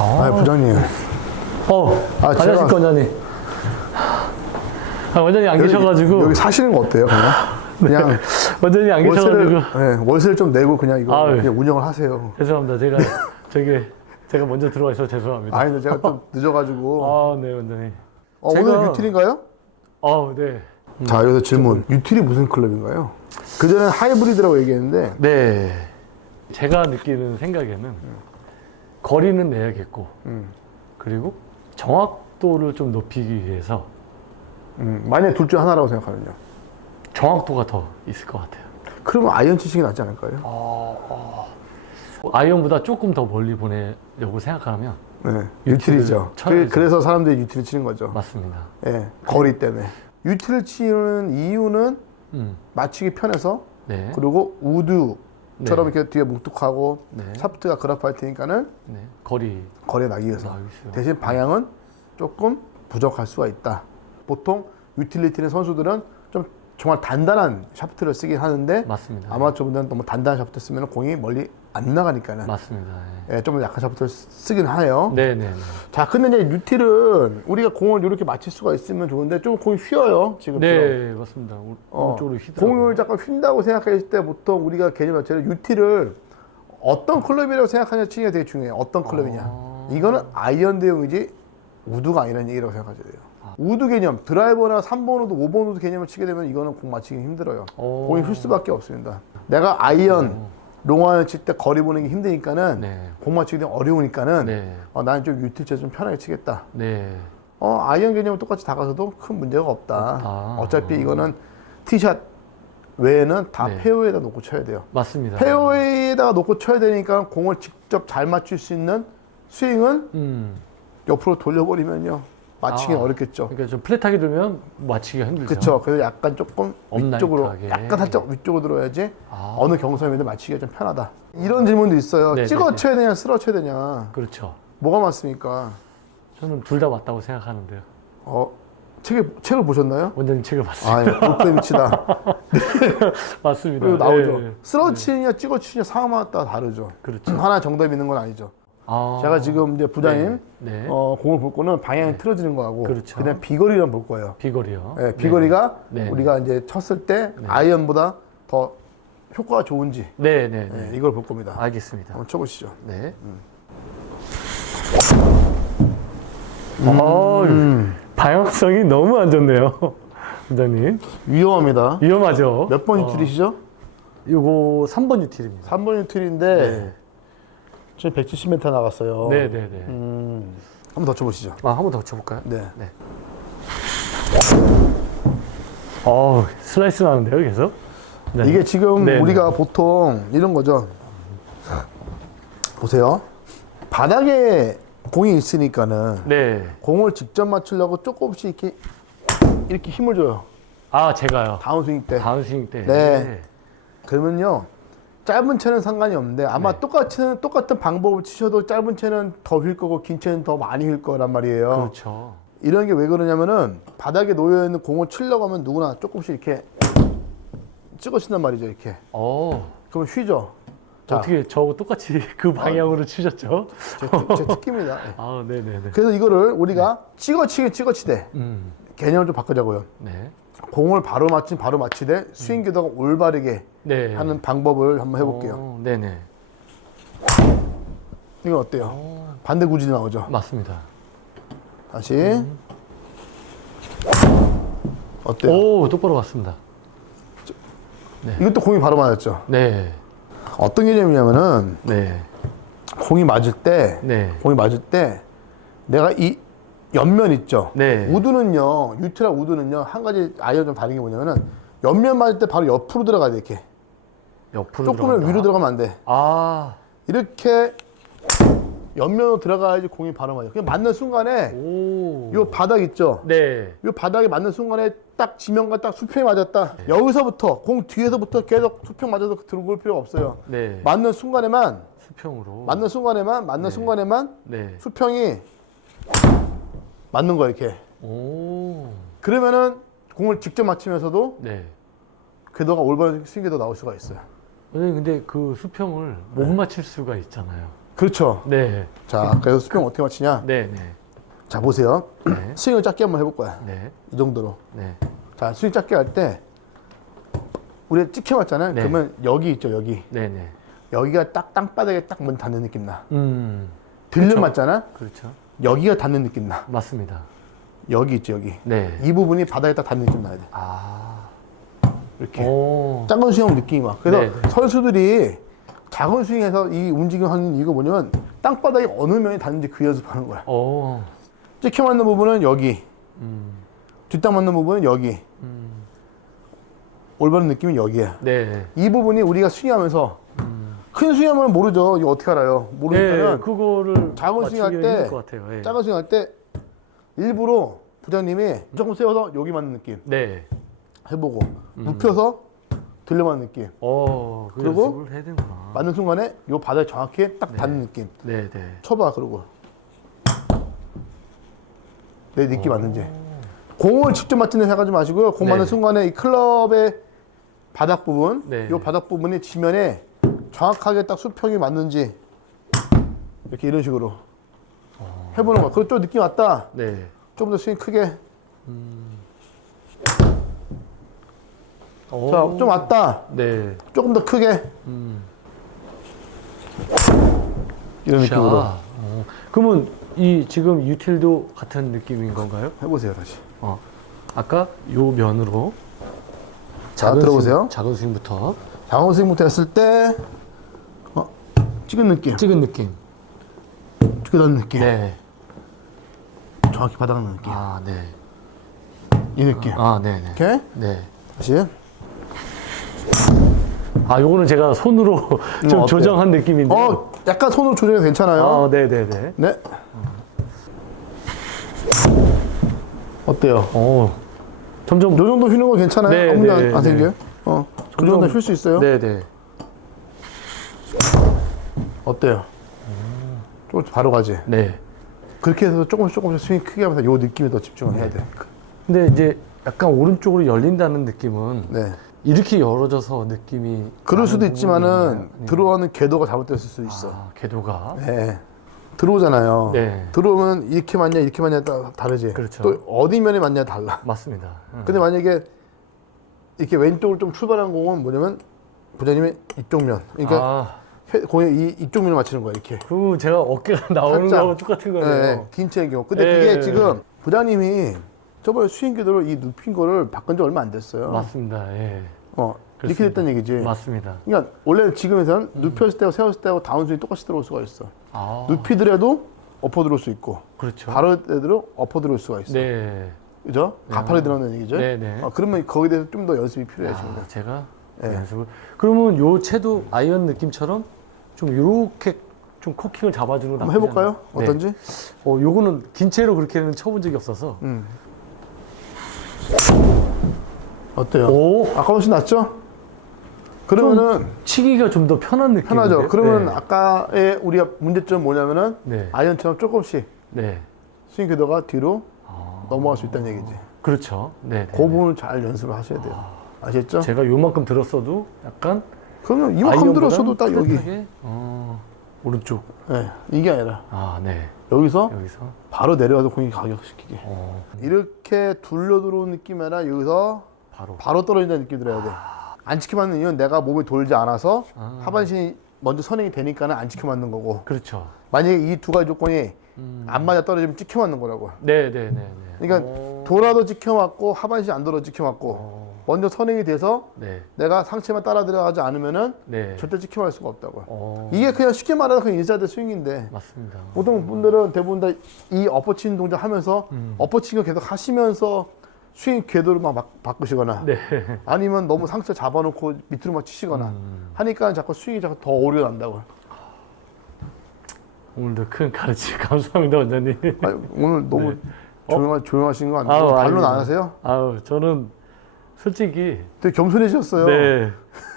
아, 부장님. 어, 아, 안녕하십니까, 제가- 원장님. 아, 원장님 안 계셔가지고. 여기 사시는 거 어때요, 그냥? 그냥 원장님 안 월세를, 계셔가지고. 네, 월세를 좀 내고 그냥 이거 아유. 그냥 운영을 하세요. 죄송합니다. 제가, 저기, 제가 먼저 들어와 있어서 죄송합니다. 아니, 근데 제가 좀 늦어가지고. 아, 네, 원장님. 어, 제가- 오늘 유틸인가요? 아, 네. 자, 여기서 질문. 유틸이 무슨 클럽인가요? 그전엔 하이브리드라고 얘기했는데, 네. 제가 느끼는 생각에는 거리는 내야겠고, 음, 그리고 정확도를 좀 높이기 위해서 음, 만약에 둘 중 하나라고 생각하면요. 정확도가 더 있을 것 같아요. 그러면 아이언 치시는 게 낫지 않을까요? 아이언보다 조금 더 멀리 보내려고 생각하면 네, 유틸이죠. 그, 래서 사람들이 유틸을 치는 거죠. 맞습니다. 예, 거리 때문에. 유틸을 치는 이유는 음, 맞추기 편해서, 네. 그리고 우드 처럼 네. 이렇게 뒤에 뭉툭하고, 네. 샤프트가 그라파일 테니까는 네. 거리. 거리에 나기 위해서. 대신 방향은 조금 부족할 수가 있다. 보통 유틸리티는 선수들은 좀 정말 단단한 샤프트를 쓰긴 하는데 맞습니다. 아마추어분들은 너무 단단한 샤프트 쓰면 공이 멀리 안 나가니까는 맞습니다. 예, 좀 약한 쓰- 쓰긴 해요. 네, 네, 네. 자, 근데 이제 유틸은 우리가 공을 이렇게 맞출 수가 있으면 좋은데 좀 공이 휘어요. 지금. 네, 맞습니다. 오- 어, 오른쪽으로 휘더라고요. 공을 잠깐 휜다고 생각했을 때 보통 우리가 개념 자체로 유틸을 어떤 클럽이라고 생각하냐 치기가 되게 중요해요. 어떤 클럽이냐. 아. 이거는 아이언 대용이지 우드가 아니라는 얘기라고 생각하셔야 돼요. 아. 우드 개념, 드라이버나 3번 우드, 5번 우드 개념을 치게 되면 이거는 공 맞히기 힘들어요. 오. 공이 휠 수밖에 없습니다. 내가 아이언, 롱아이언 칠때 거리 보는 게 힘드니까는 네. 공 되게 어려우니까는 네. 어, 나는 좀 유틸 쳐좀 편하게 치겠다. 네. 어, 아이언 개념은 똑같이 다가서도 큰 문제가 없다. 없다. 어차피 이거는 티샷 외에는 다 네. 페어웨이에다 놓고 쳐야 돼요. 맞습니다. 페어웨이에다가 놓고 쳐야 되니까 공을 직접 잘 맞출 수 있는 스윙은 음. 옆으로 돌려버리면요. 맞히기 아. 어렵겠죠. 그러니까 좀 플랫하게 들면 맞히기가 힘들죠. 그렇죠. 그래서 약간 조금 위쪽으로. 약간 살짝 위쪽으로 들어야지 아. 어느 경사면도 맞히기가 좀 편하다. 이런 질문도 있어요. 네, 찍어 네, 네. 쳐야 되냐, 쓸어 쳐야 되냐. 그렇죠. 뭐가 맞습니까? 저는 둘 다 맞다고 생각하는데요. 어, 책을, 책을 보셨나요? 원장님 책을 봤어요. 아, 예. 골프의 미치다. 맞습니다. 그리고 나오죠. 네. 쓸어 치느냐, 찍어 치느냐 상황마다 다르죠. 그렇죠. 하나 정답이 있는 건 아니죠. 아. 제가 지금 이제 부장님 네. 네. 어, 공을 볼 거는 방향이 틀어지는 거하고 그렇죠. 그냥 비거리만 볼 거예요. 비거리요. 예, 비거리가 네. 우리가 이제 쳤을 때 아이언보다 더 효과가 좋은지 네, 네, 네. 예, 이걸 볼 겁니다. 알겠습니다. 한번 쳐보시죠. 네. 음. 어, 방향성이 너무 안 좋네요. 원장님. 위험합니다. 위험하죠. 몇번 어, 유틸이시죠? 요거 3번 유틸입니다. 3번 유틸인데 지금 170m 나갔어요. 네, 네, 네. 음, 한번 더 쳐보시죠. 아, 한 번 더 쳐볼까요? 네. 어, 슬라이스 나는데요, 계속? 네. 이게 지금 네, 우리가 보통 이런 거죠. 보세요. 바닥에 공이 있으니까는 네. 공을 직접 맞추려고 조금씩 이렇게 이렇게 힘을 줘요. 아, 제가요. 다운스윙 때. 다운스윙 때. 네. 그러면요. 짧은 채는 상관이 없는데 아마 네. 똑같은 똑같은 방법을 치셔도 짧은 채는 더 휠 거고 긴 채는 더 많이 휠 거란 말이에요. 그렇죠. 이런 게 왜 그러냐면은 바닥에 놓여 있는 공을 치려고 하면 누구나 조금씩 이렇게 찍어 친단 말이죠, 이렇게. 어, 그러면 휘죠. 자. 어떻게 저하고 똑같이 그 방향으로 치셨죠? 제, 특- 제 특기입니다. 예. 아, 네, 네, 네. 그래서 이거를 우리가 찍어치기 찍어치되 음, 개념을 좀 바꾸자고요. 네. 공을 바로 맞힌 바로 맞히되 스윙 기도가 올바르게 네. 하는 방법을 한번 해볼게요. 어, 네, 네. 이건 어때요? 어, 반대 구질이 나오죠. 맞습니다. 다시 음. 어때요? 오, 똑바로 갔습니다. 이것도 공이 바로 맞았죠. 네. 어떤 개념이냐면은 네. 공이 맞을 때 네. 공이 맞을 때 내가 이 옆면 있죠. 네. 우드는요, 유트랑 우드는요 한 가지 아이언 좀 다른 게 뭐냐면은 옆면 맞을 때 바로 옆으로 들어가야 돼 이렇게. 옆으로 조금은 들어간다. 위로 들어가면 안 돼. 아, 이렇게 옆면으로 들어가야지 공이 바로 맞아. 그냥 맞는 순간에 오. 요 바닥 있죠. 네. 요 바닥에 맞는 순간에 딱 지면과 딱 수평이 맞았다. 여기서부터 공 뒤에서부터 계속 수평 맞아도 들어올 필요가 없어요. 네. 맞는 순간에만 수평으로. 맞는 순간에만 맞는 순간에만 네. 수평이 맞는 거야 이렇게. 오. 그러면은 공을 직접 맞추면서도 네. 궤도가 올바른 스윙궤도 나올 수가 있어요. 선생님 근데 그 수평을 못 맞출 수가 있잖아요. 그렇죠. 네. 자, 그래서 수평 어떻게 맞추냐? 네, 네. 자, 보세요. 네. 스윙을 짧게 한번 해볼 거야. 네. 이 정도로. 네. 자, 스윙 짧게 할 때, 우리 찍혀봤잖아요. 네. 그러면 여기 있죠, 여기. 네, 네. 여기가 딱 땅바닥에 딱 먼저 닿는 느낌 나. 음. 들려 맞잖아? 그렇죠. 여기가 닿는 느낌 나. 맞습니다. 여기 있죠, 여기. 네. 이 부분이 바닥에 딱 닿는 느낌 나야 돼. 아. 이렇게. 오. 작은 스윙 느낌이 와. 그래서 네, 네. 선수들이 작은 스윙에서 이 움직임 하는 이유가 뭐냐면 땅바닥에 어느 면이 닿는지 그 연습하는 거야. 오. 찍혀 맞는 부분은 여기, 음. 뒷땅 맞는 부분은 여기, 음. 올바른 느낌은 여기야. 네. 이 부분이 우리가 스윙하면서 큰 스윙하면 모르죠. 이거 어떻게 알아요? 네, 모르니까는 그거를 작은 맞추기가 스윙할 때 힘들 것 같아요. 예. 작은 스윙 할 때 일부러 부장님이 조금 세워서 여기 맞는 느낌 네. 해보고 눕혀서 들려 맞는 느낌 어, 그 그리고 연습을 해야 되는구나. 맞는 순간에 요 바닥에 정확히 딱 닿는 느낌 네, 네. 쳐봐 그러고 내 느낌 맞는지 공을 직접 맞지는 생각하지 마시고요 공 네. 맞는 순간에 이 클럽의 바닥 부분 네. 요 바닥 부분이 지면에 정확하게 딱 수평이 맞는지 이렇게 이런 식으로 해보는 거야 그리고 좀 느낌 왔다 네. 좀 더 스윙 크게 오. 자 좀 왔다 네. 조금 더 크게 음. 이런 자. 느낌으로 어. 그러면 이 지금 유틸도 같은 느낌인 건가요? 해보세요 다시 어. 아까 요 면으로 자 들어보세요 스윙, 작은 스윙부터 장어 스윙부터 했을 때 어, 찍은 느낌 찍은 느낌. 찍은 느낌 네. 정확히 바닥 는 느낌 아, 네. 이 느낌 아, 네, 네. 오케이 네. 다시 아, 요거는 제가 손으로 좀 어때요? 조정한 느낌인데. 어 약간 손으로 조정이 괜찮아요 아, 네, 네, 네. 네 어때요? 어. 점점 요 정도 휘는 거 괜찮아요? 네, 아무 문제 안- 네, 안 네. 생겨요? 어, 그 점점- 정도 쉴수 있어요? 네, 네. 어때요? 좀 바로 가지. 네. 그렇게 해서 조금씩 조금씩 스윙 크게 하면서 요 느낌에 더 집중을 해야 돼. 근데 이제 약간 오른쪽으로 열린다는 느낌은 네. 이렇게 열어져서 느낌이 그럴 수도 나는 있지만은 부분인가요? 네. 들어가는 궤도가 잘못됐을 수도 있어. 아, 궤도가 네. 들어오잖아요. 네. 들어오면 이렇게 맞냐 이렇게 맞냐 따라 다르지. 그렇죠. 또 어디 면에 맞냐 달라. 맞습니다. 음. 근데 만약에 이렇게 왼쪽을 좀 출발한 공은 뭐냐면 부장님이 이쪽 면. 그러니까 아, 회- 공에 이, 이쪽 면을 맞추는 거야 이렇게. 그 제가 어깨가 나오는 살짝. 거하고 똑같은 거네요. 네, 긴 채의 경우. 근데 네. 그게 지금 부장님이 저번에 스윙 궤도로 이 눕힌 거를 바꾼 지 얼마 안 됐어요. 맞습니다. 예. 어, 이렇게 그렇습니다. 됐다는 얘기지. 맞습니다. 그러니까 원래 지금에선 눕혔을 때하고 세웠을 때하고 다운스윙이 똑같이 들어올 수가 있어. 아, 눕히더라도 엎어 들어올 수 있고 그렇죠. 바로 때대로 엎어 들어올 수가 있어. 네. 그죠? 가파르게 들어오는 얘기죠. 네, 네. 어, 그러면 거기에 대해서 좀 더 연습이 필요해 지금. 아, 제가 네. 연습을. 그러면 요 채도 아이언 느낌처럼 좀 요렇게 좀 코킹을 잡아주는 거 한번 해볼까요? 네. 어떤지? 어, 요거는 긴 채로 그렇게는 쳐본 적이 없어서. 음. 어때요? 오, 아까 훨씬 낫죠? 그러면은 치기가 좀 더 편한 느낌. 편하죠. 그러면 아까의 우리가 문제점 뭐냐면은 네. 아이언처럼 조금씩 네. 스윙 궤도가 뒤로 아, 넘어갈 수 있다는 얘기지. 그렇죠. 네. 네, 그 부분을 잘 연습을 하셔야 돼요. 아셨죠? 제가 요만큼 들었어도 약간 그러면 이만큼 들었어도 딱 여기. 어, 오른쪽. 네, 이게 아니라 아, 네. 여기서 여기서. 바로 내려가서 공이 가격시키게. 어, 이렇게 둘러 들어오는 느낌이 아니라 여기서 바로. 바로 떨어진다는 느낌이 들어야 돼. 안 지켜맞는 이유는 내가 몸이 돌지 않아서 아. 하반신이 먼저 선행이 되니까는 안 지켜맞는 거고. 그렇죠. 만약에 이 두 가지 조건이 음. 안 맞아 떨어지면 찍혀맞는 거라고. 네, 네, 네, 네. 그러니까 어, 돌아도 찍혀맞고 하반신 안 돌아 찍혀맞고 어, 먼저 선행이 돼서 네, 내가 상체만 따라 들어가지 않으면은 네. 절대 찍혀갈 수가 없다고. 어, 이게 그냥 쉽게 말하면 그냥 인사이드 스윙인데 맞습니다. 보통 분들은 대부분 다이 엎어치는 동작 하면서 음. 엎어치기 계속 하시면서 스윙 궤도를 막 바- 바꾸시거나 네. 아니면 너무 상체 잡아놓고 밑으로 막 치시거나 음, 하니까 자꾸 스윙이 자꾸 더 오류가 난다고. 오늘도 큰 가르치 감사합니다, 원장님. 아니, 오늘 너무 네. 조용하, 조용하신 거 아니에요? 반론 아닙니다. 안 하세요? 아유, 저는 솔직히 되게 겸손해지셨어요. 네.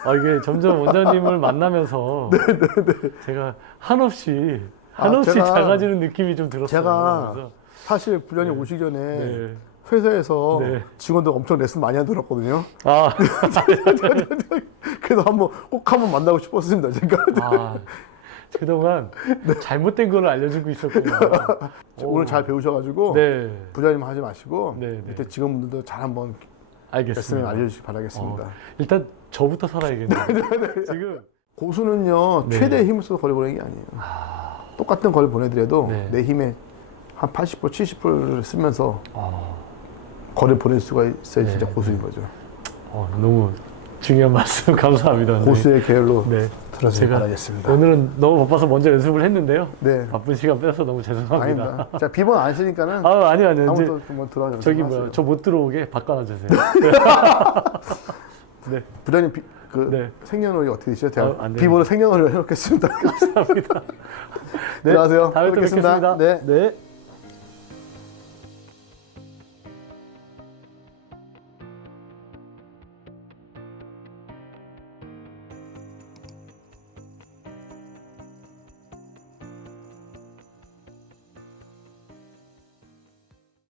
아, 이게 점점 원장님을 만나면서 제가 한없이 아, 한없이 제가- 작아지는 느낌이 좀 들었어요. 제가 그래서, 사실 부장님 오시기 전에 네. 회사에서 네. 직원들 엄청 레슨 많이 하더라거든요. 아, 그래서 한번 꼭 한번 만나고 싶었습니다. 제가. 아, 그동안 잘못된 걸 알려주고 있었구나. 오늘 잘 배우셔가지고 네, 부자님 하지 마시고 네, 네. 밑에 직원분들도 잘 한번 알겠습니다. 알려주시기 바라겠습니다. 일단 저부터 살아야겠네요. 지금 고수는요 네. 최대의 힘을 써서 거리 보내는 게 아니에요. 똑같은 거리 보내더라도 네. 내 힘의 한80% 70%를 쓰면서 어, 거리 보낼 수가 있어야 네, 진짜 고수인 거죠. 어, 너무 중요한 말씀 감사합니다. 네. 고수의 계열로 네. 들어주길 바라겠습니다. 오늘은 너무 바빠서 먼저 연습을 했는데요. 네, 바쁜 시간 빼서 너무 죄송합니다. 아닙니다. 자 비번 안 쓰니까는 아 아니요 아니요 이제 뭐 들어가서 저기 뭐야 저 못 들어오게 바꿔놔 주세요. 네 부장님 비, 그 네. 생년월일 어떻게 되시죠? 제가 아, 안 돼요. 비번을 생년월일 해놓겠습니다. 감사합니다. 네 들어가세요. 다음에 또 뵙겠습니다. 뵙겠습니다. 네. 네.